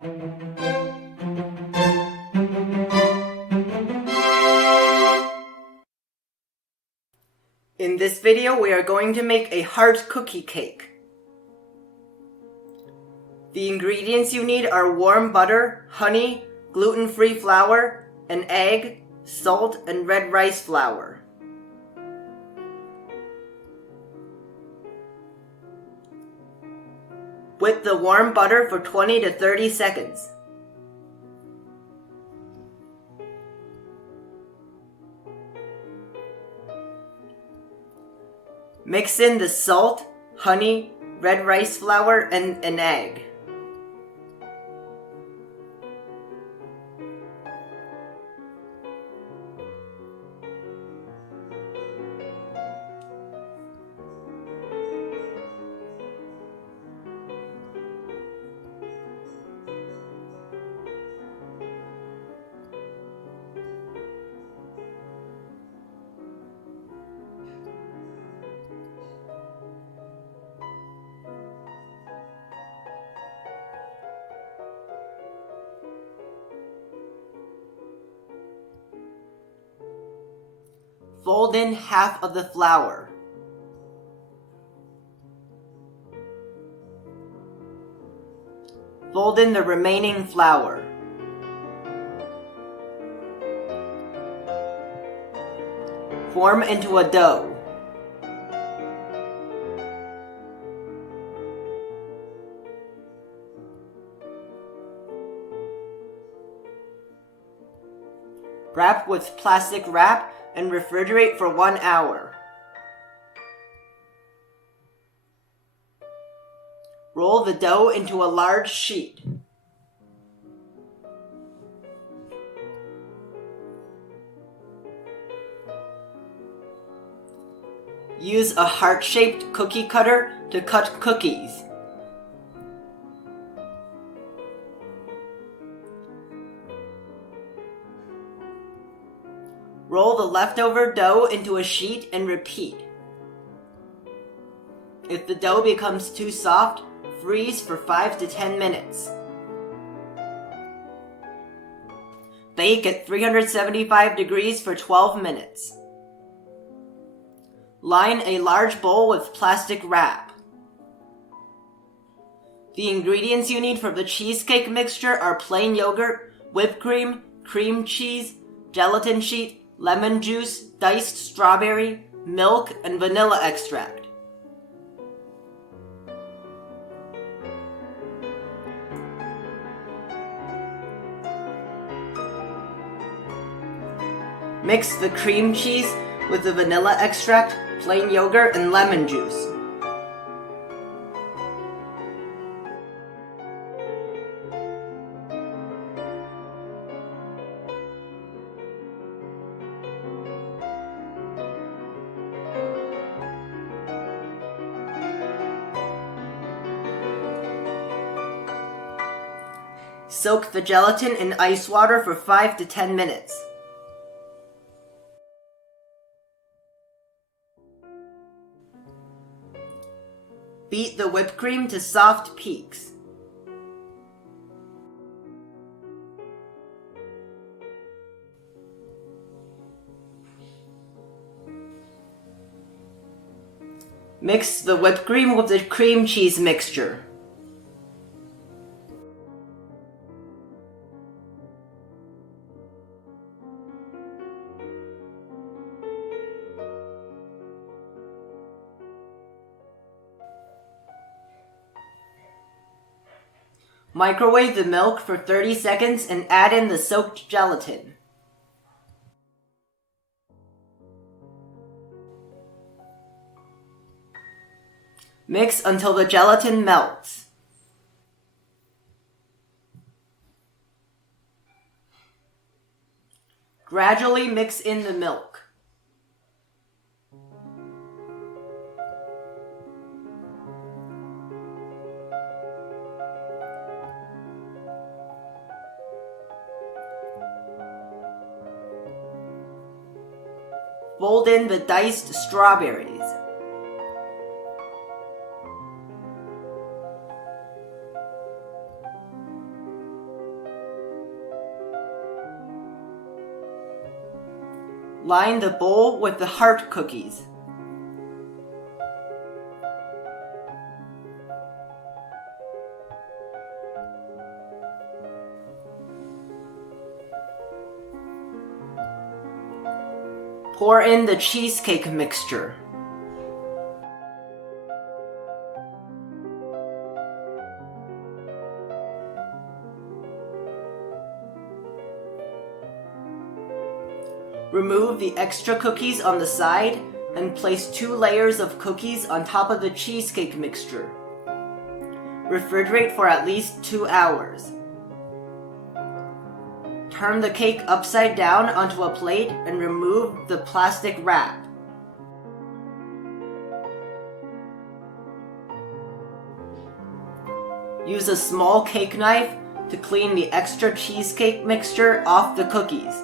In this video, we are going to make a heart cookie cake. The ingredients you need are warm butter, honey, gluten-free flour, an egg, salt, and red rice flour. Whip the warm butter for 20 to 30 seconds. Mix in the salt, honey, red rice flour, and an egg. Fold in half of the flour. Fold in the remaining flour. Form into a dough. Wrap with plastic wrap and refrigerate for 1 hour. Roll the dough into a large sheet. Use a heart-shaped cookie cutter to cut cookies. Roll the leftover dough into a sheet and repeat. If the dough becomes too soft, freeze for 5 to 10 minutes. Bake at 375 degrees for 12 minutes. Line a large bowl with plastic wrap. The ingredients you need for the cheesecake mixture are plain yogurt, whipped cream, cream cheese, gelatin sheet, lemon juice, diced strawberry, milk, and vanilla extract. Mix the cream cheese with the vanilla extract, plain yogurt, and lemon juice. Soak the gelatin in ice water for 5 to 10 minutes. Beat the whipped cream to soft peaks. Mix the whipped cream with the cream cheese mixture. Microwave the milk for 30 seconds and add in the soaked gelatin. Mix until the gelatin melts. Gradually mix in the milk. Fold in the diced strawberries. Line the bowl with the heart cookies. Pour in the cheesecake mixture. Remove the extra cookies on the side and place 2 layers of cookies on top of the cheesecake mixture. Refrigerate for at least 2 hours. Turn the cake upside down onto a plate and remove the plastic wrap. Use a small cake knife to clean the extra cheesecake mixture off the cookies.